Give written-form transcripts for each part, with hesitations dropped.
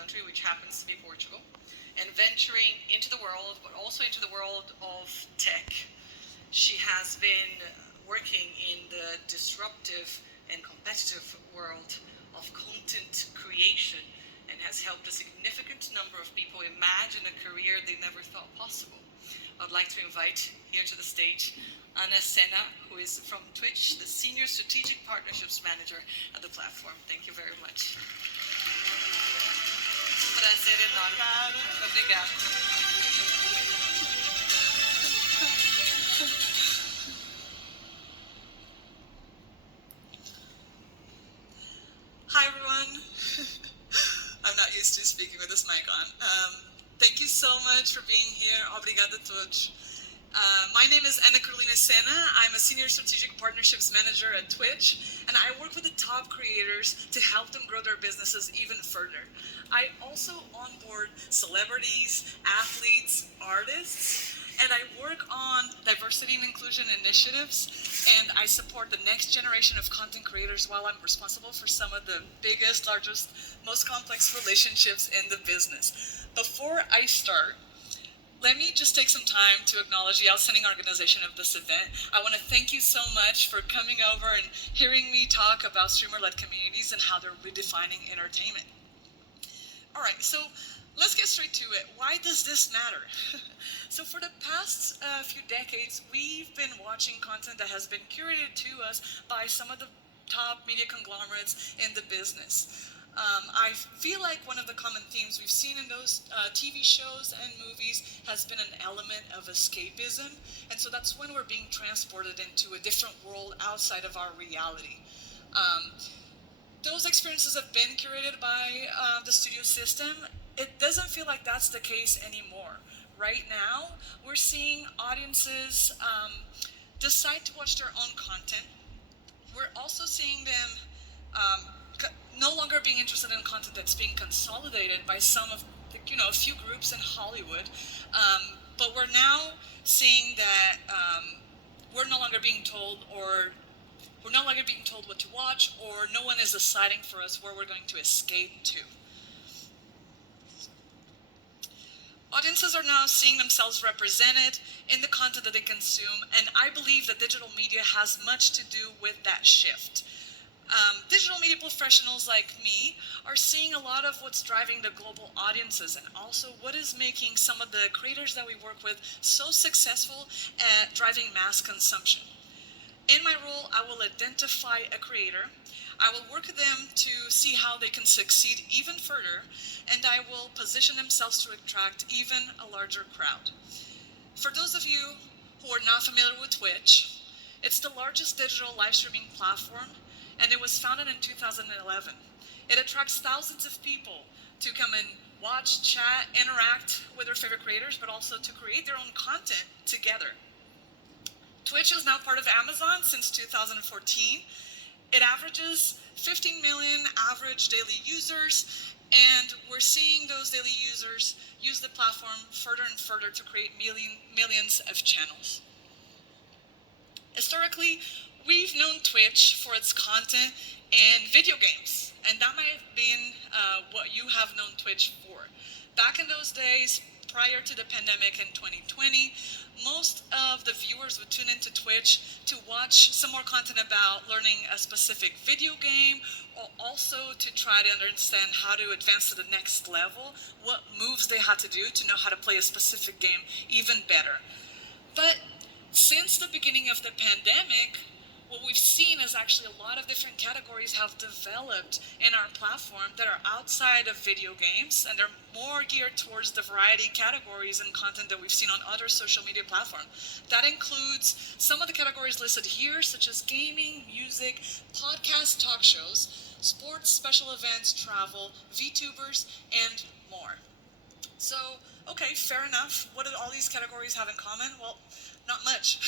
country, which happens to be Portugal, and venturing into the world, but also into the world of tech. She has been working in the disruptive and competitive world of content creation and has helped a significant number of people imagine a career they never thought possible. I'd like to invite here to the stage Sena, who is from Twitch, the Senior Strategic Partnerships Manager at the platform. Thank you very much. Prazer enorme. Obrigada. Hi everyone. I'm not used to speaking with this mic on. Thank you so much for being here. Obrigada a todos. My name is Sena. I'm a Senior Strategic Partnerships Manager at Twitch, and I work with the top creators to help them grow their businesses even further. I also onboard celebrities, athletes, artists, and I work on diversity and inclusion initiatives, and I support the next generation of content creators while I'm responsible for some of the biggest, largest, most complex relationships in the business. Before I start, let me just take some time to acknowledge the outstanding organization of this event. I want to thank you so much for coming over and hearing me talk about streamer-led communities and how they're redefining entertainment. All right, so let's get straight to it. Why does this matter? So for the past few decades, we've been watching content that has been curated to us by some of the top media conglomerates in the business. I feel like one of the common themes we've seen in those TV shows and movies has been an element of escapism, and so that's when we're being transported into a different world outside of our reality. Those experiences have been curated by the studio system. It doesn't feel like that's the case anymore. Right now, we're seeing audiences decide to watch their own content. We're also seeing them no longer being interested in content that's being consolidated by some of, a few groups in Hollywood. But we're now seeing that we're no longer being told what to watch, or no one is deciding for us where we're going to escape to. Audiences are now seeing themselves represented in the content that they consume, and I believe that digital media has much to do with that shift. Digital media professionals like me are seeing a lot of what's driving the global audiences, and also what is making some of the creators that we work with so successful at driving mass consumption. In my role, I will identify a creator, I will work with them to see how they can succeed even further, and I will position themselves to attract even a larger crowd. For those of you who are not familiar with Twitch, it's the largest digital live streaming platform, and it was founded in 2011. It attracts thousands of people to come and watch, chat, interact with their favorite creators, but also to create their own content together. Twitch is now part of Amazon since 2014. It averages 15 million average daily users, and we're seeing those daily users use the platform further and further to create millions of channels. Historically, we've known Twitch for its content and video games, and that might have been what you have known Twitch for. Back in those days, prior to the pandemic in 2020, most of the viewers would tune into Twitch to watch some more content about learning a specific video game, or also to try to understand how to advance to the next level, what moves they had to do to know how to play a specific game even better. But since the beginning of the pandemic, what we've seen is actually a lot of different categories have developed in our platform that are outside of video games, and they're more geared towards the variety categories and content that we've seen on other social media platforms. That includes some of the categories listed here, such as gaming, music, podcast, talk shows, sports, special events, travel, VTubers, and more. So, okay, fair enough. What do all these categories have in common? Well, not much.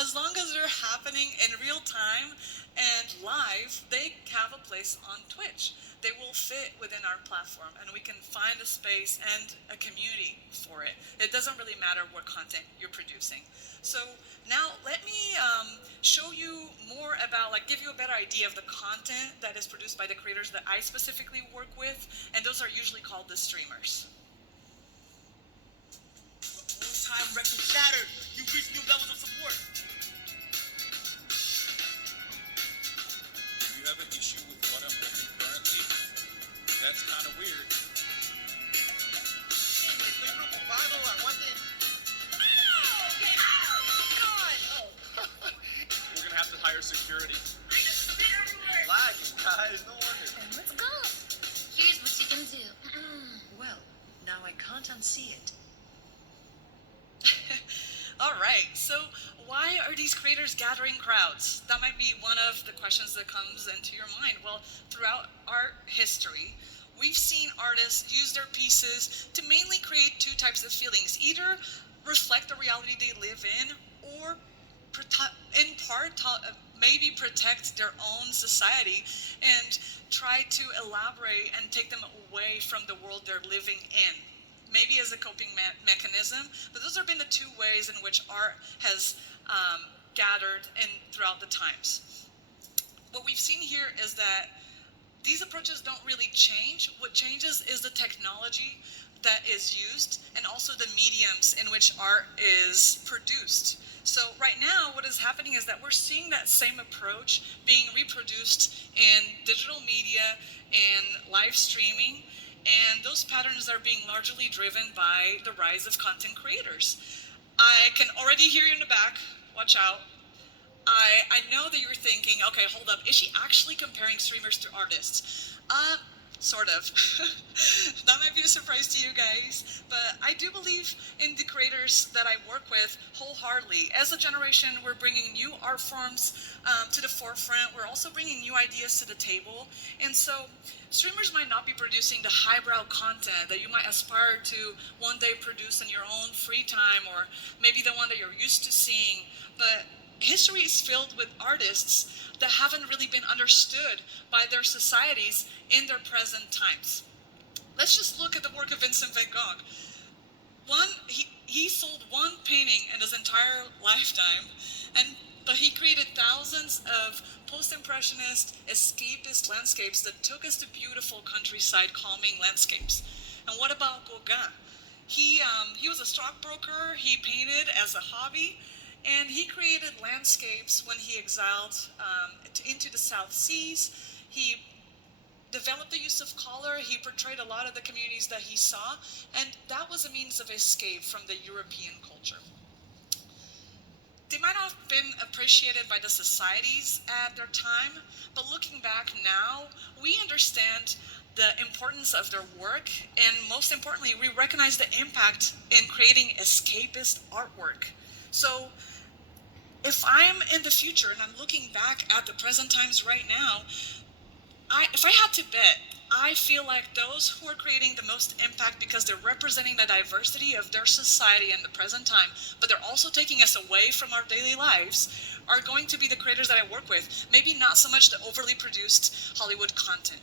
As long as they're happening in real time and live, they have a place on Twitch. They will fit within our platform, and we can find a space and a community for it. It doesn't really matter what content you're producing. So now let me show you more about, like, give you a better idea of the content that is produced by the creators that I specifically work with, and those are usually called the streamers. Time record shattered. You reach new levels of support. Do you have an issue with what I'm looking currently? That's kind of weird. We're gonna have to hire security. Lies, guys, no wonder. Let's go. Here's what you can do. Well, now I can't unsee it. All right, so why are these creators gathering crowds? That might be one of the questions that comes into your mind. Well, throughout our history, we've seen artists use their pieces to mainly create two types of feelings: either reflect the reality they live in, or in part maybe protect their own society and try to elaborate and take them away from the world they're living in, maybe as a coping mechanism. But those have been the two ways in which art has gathered in throughout the times. What we've seen here is that these approaches don't really change. What changes is the technology that is used, and also the mediums in which art is produced. So right now, what is happening is that we're seeing that same approach being reproduced in digital media and live streaming, and those patterns are being largely driven by the rise of content creators. I can already hear you in the back. Watch out. I know that you're thinking, okay, hold up, is she actually comparing streamers to artists? Sort of. That might be a surprise to you guys, but I do believe in the creators that I work with wholeheartedly. As a generation, we're bringing new art forms to the forefront. We're also bringing new ideas to the table. And so streamers might not be producing the highbrow content that you might aspire to one day produce in your own free time, or maybe the one that you're used to seeing, but history is filled with artists that haven't really been understood by their societies in their present times. Let's just look at the work of Vincent van Gogh. He sold one painting in his entire lifetime, but he created thousands of post-impressionist, escapist landscapes that took us to beautiful countryside, calming landscapes. And what about Gauguin? He was a stockbroker. He painted as a hobby, and he created landscapes when he exiled into the South Seas. He developed the use of color. He portrayed a lot of the communities that he saw, and that was a means of escape from the European culture. They might not have been appreciated by the societies at their time, but looking back now, we understand the importance of their work, and most importantly, we recognize the impact in creating escapist artwork. So if I'm in the future and I'm looking back at the present times right now, if I had to bet, I feel like those who are creating the most impact because they're representing the diversity of their society in the present time, but they're also taking us away from our daily lives, are going to be the creators that I work with. Maybe not so much the overly produced Hollywood content.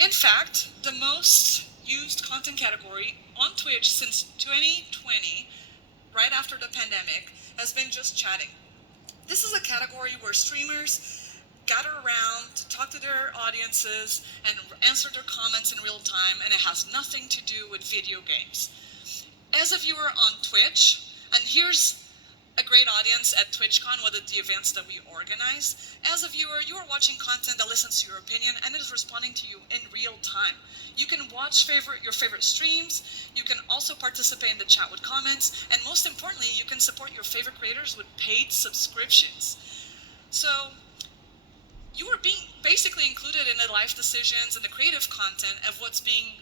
In fact, the most used content category on Twitch since 2020, right after the pandemic, has been just chatting. This is a category where streamers gather around to talk to their audiences and answer their comments in real time, and it has nothing to do with video games. As a viewer on Twitch, and here's a great audience at TwitchCon, one of the events that we organize. As a viewer, you are watching content that listens to your opinion and it is responding to you in real time. You can watch your favorite streams, you can also participate in the chat with comments, and most importantly, you can support your favorite creators with paid subscriptions. So you are being basically included in the life decisions and the creative content of what's being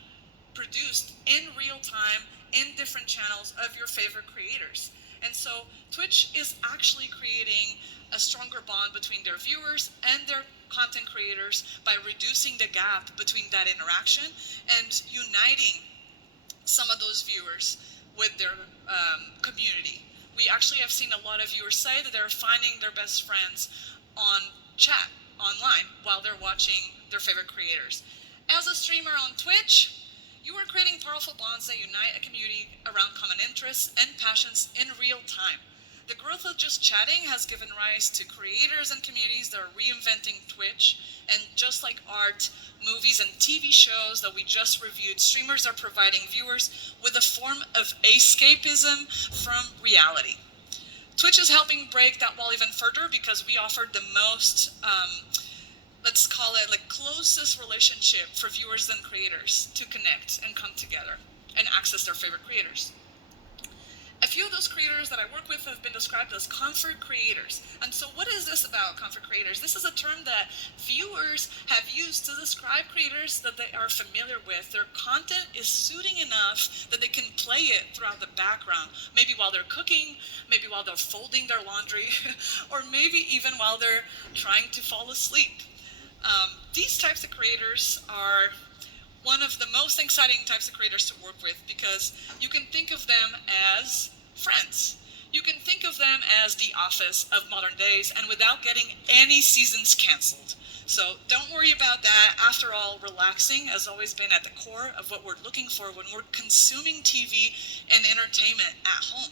produced in real time in different channels of your favorite creators. And so Twitch is actually creating a stronger bond between their viewers and their content creators by reducing the gap between that interaction and uniting some of those viewers with their community. we actually have seen a lot of viewers say that they're finding their best friends on chat, online, while they're watching their favorite creators. As a streamer on Twitch, you are creating powerful bonds that unite a community around common interests and passions in real time. The growth of just chatting has given rise to creators and communities that are reinventing Twitch, and just like art, movies, and TV shows that we just reviewed, streamers are providing viewers with a form of escapism from reality. Twitch is helping break that wall even further because we offered the most, let's call it like closest relationship for viewers and creators to connect and come together and access their favorite creators. A few of those creators that I work with have been described as comfort creators. And so what is this about, comfort creators? This is a term that viewers have used to describe creators that they are familiar with. Their content is soothing enough that they can play it throughout the background, maybe while they're cooking, maybe while they're folding their laundry, or maybe even while they're trying to fall asleep. These types of creators are one of the most exciting types of creators to work with because you can think of them as friends. You can think of them as the Office of modern days and without getting any seasons canceled. So don't worry about that. After all, relaxing has always been at the core of what we're looking for when we're consuming TV and entertainment at home.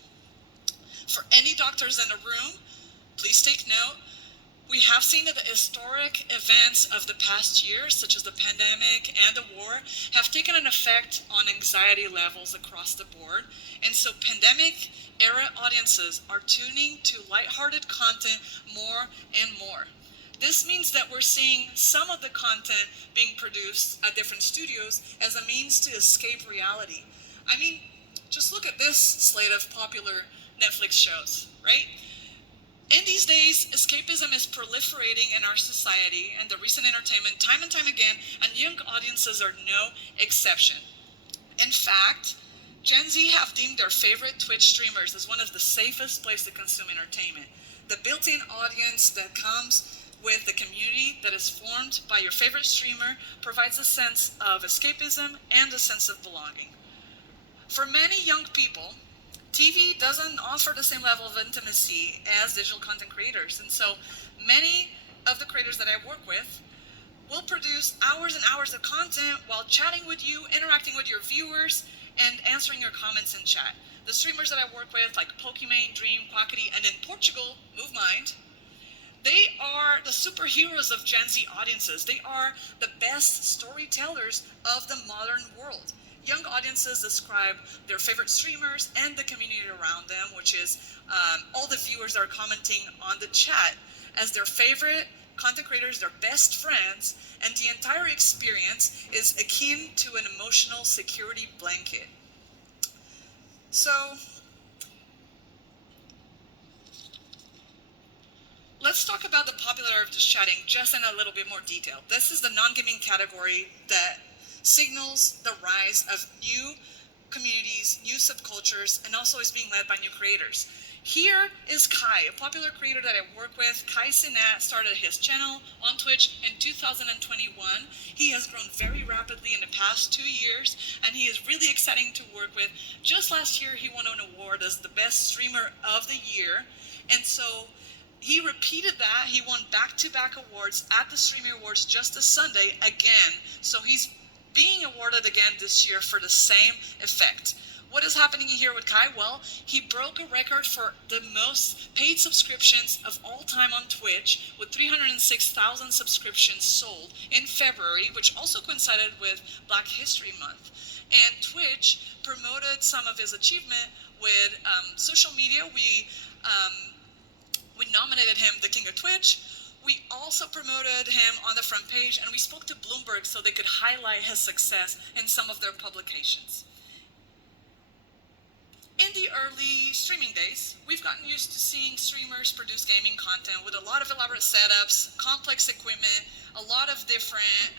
For any doctors in the room, please take note. We have seen that the historic events of the past year, such as the pandemic and the war, have taken an effect on anxiety levels across the board. And so pandemic-era audiences are tuning to lighthearted content more and more. This means that we're seeing some of the content being produced at different studios as a means to escape reality. I mean, just look at this slate of popular Netflix shows, right? In these days, escapism is proliferating in our society and the recent entertainment time and time again, and young audiences are no exception. In fact, Gen Z have deemed their favorite Twitch streamers as one of the safest places to consume entertainment. The built-in audience that comes with the community that is formed by your favorite streamer provides a sense of escapism and a sense of belonging. For many young people, TV doesn't offer the same level of intimacy as digital content creators. And so many of the creators that I work with will produce hours and hours of content while chatting with you, interacting with your viewers, and answering your comments in chat. The streamers that I work with, like Pokimane, Dream, Quackity, and in Portugal, Move Mind, they are the superheroes of Gen Z audiences. They are the best storytellers of the modern world. Young audiences describe their favorite streamers and the community around them, which is all the viewers that are commenting on the chat, as their favorite content creators, their best friends, and the entire experience is akin to an emotional security blanket. So, let's talk about the popularity of just chatting just in a little bit more detail. This is the non-gaming category that signals the rise of new communities, new subcultures, and also is being led by new creators. Here is Kai, a popular creator that I work with. Kai Sena started his channel on Twitch in 2021. He has grown very rapidly in the past 2 years, and he is really exciting to work with. Just last year, he won an award as the best streamer of the year, and so he repeated that. He won back-to-back awards at the Streaming Awards just this Sunday again, so he's being awarded again this year for the same effect. What is happening here with Kai? Well, he broke a record for the most paid subscriptions of all time on Twitch with 306,000 subscriptions sold in February, which also coincided with Black History Month. And Twitch promoted some of his achievement with social media. We nominated him the King of Twitch. We also promoted him on the front page, and we spoke to Bloomberg so they could highlight his success in some of their publications. In the early streaming days, we've gotten used to seeing streamers produce gaming content with a lot of elaborate setups, complex equipment, a lot of different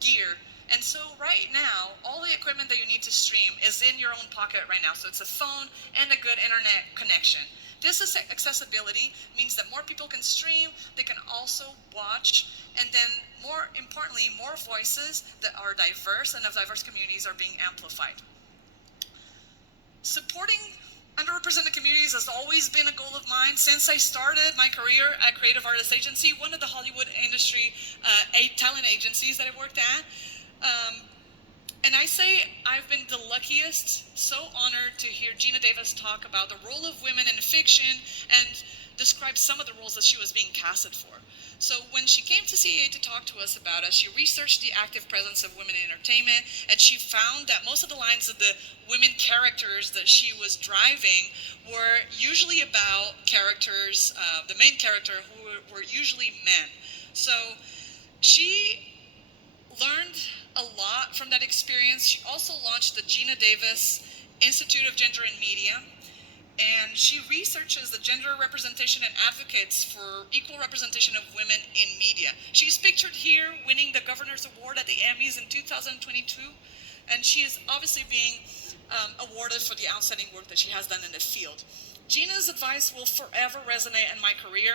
gear. And so right now, all the equipment that you need to stream is in your own pocket right now. So it's a phone and a good internet connection. This accessibility means that more people can stream, they can also watch, and then more importantly, more voices that are diverse and of diverse communities are being amplified. Supporting Underrepresented communities has always been a goal of mine since I started my career at Creative Artists Agency, one of the Hollywood industry talent agencies that I worked at. And I say I've been the luckiest, so honored to hear Gina Davis talk about the role of women in fiction and describe some of the roles that she was being casted for. So when she came to CAA to talk to us about it, she researched the active presence of women in entertainment, and she found that most of the lines of the women characters that she was driving were usually about characters, the main character, who were usually men. So she learned a lot from that experience. She also launched the Gina Davis Institute of Gender and Media, and she researches the gender representation and advocates for equal representation of women in media. She's pictured here winning the Governor's Award at the Emmys in 2022, and she is obviously being awarded for the outstanding work that she has done in the field. Gina's advice will forever resonate in my career.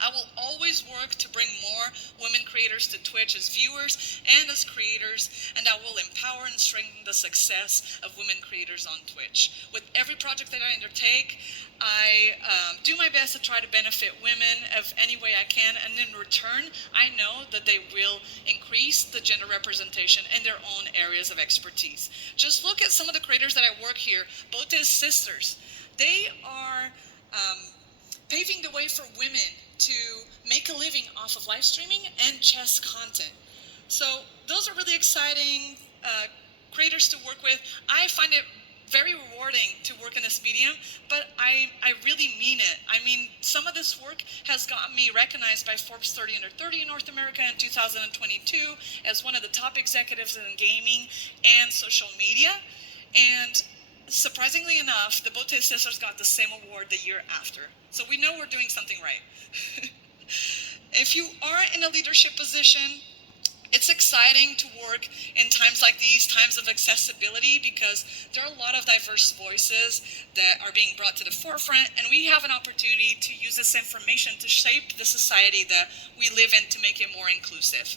I will always work to bring more women creators to Twitch as viewers and as creators, and I will empower and strengthen the success of women creators on Twitch. With every project that I undertake, I do my best to try to benefit women of any way I can, and in return, I know that they will increase the gender representation in their own areas of expertise. Just look at some of the creators that I work here, both as sisters. They are paving the way for women to make a living off of live streaming and chess content. So those are really exciting creators to work with. I find it very rewarding to work in this medium, but I really mean it. I mean, some of this work has gotten me recognized by Forbes 30 Under 30 in North America in 2022 as one of the top executives in gaming and social media. And surprisingly enough, the Bote sisters got the same award the year after. So we know we're doing something right. If you are in a leadership position, it's exciting to work in times like these, times of accessibility, because there are a lot of diverse voices that are being brought to the forefront, and we have an opportunity to use this information to shape the society that we live in to make it more inclusive.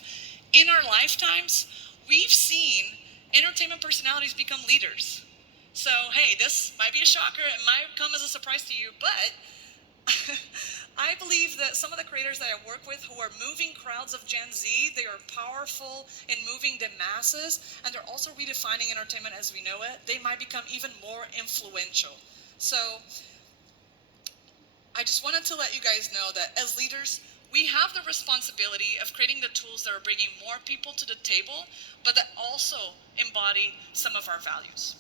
In our lifetimes, we've seen entertainment personalities become leaders. So, hey, this might be a shocker, it might come as a surprise to you, but I believe that some of the creators that I work with who are moving crowds of Gen Z, they are powerful in moving the masses, and they're also redefining entertainment as we know it. They might become even more influential. So I just wanted to let you guys know that as leaders, we have the responsibility of creating the tools that are bringing more people to the table, but that also embody some of our values.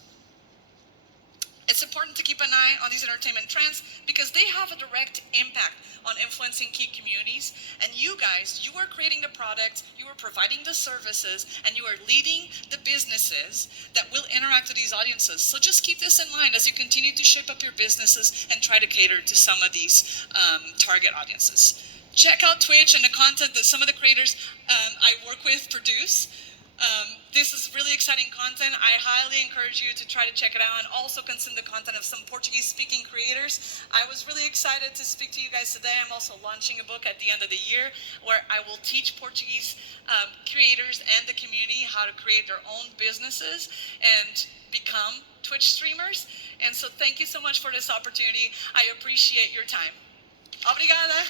It's important to keep an eye on these entertainment trends because they have a direct impact on influencing key communities. And you guys, you are creating the products, you are providing the services, and you are leading the businesses that will interact with these audiences. So just keep this in mind as you continue to shape up your businesses and try to cater to some of these target audiences. Check out Twitch and the content that some of the creators I work with produce. This is really exciting content. I highly encourage you to try to check it out and also consume the content of some Portuguese-speaking creators. I was really excited to speak to you guys today. I'm also launching a book at the end of the year where I will teach Portuguese creators and the community how to create their own businesses and become Twitch streamers. And so thank you so much for this opportunity. I appreciate your time. Obrigada!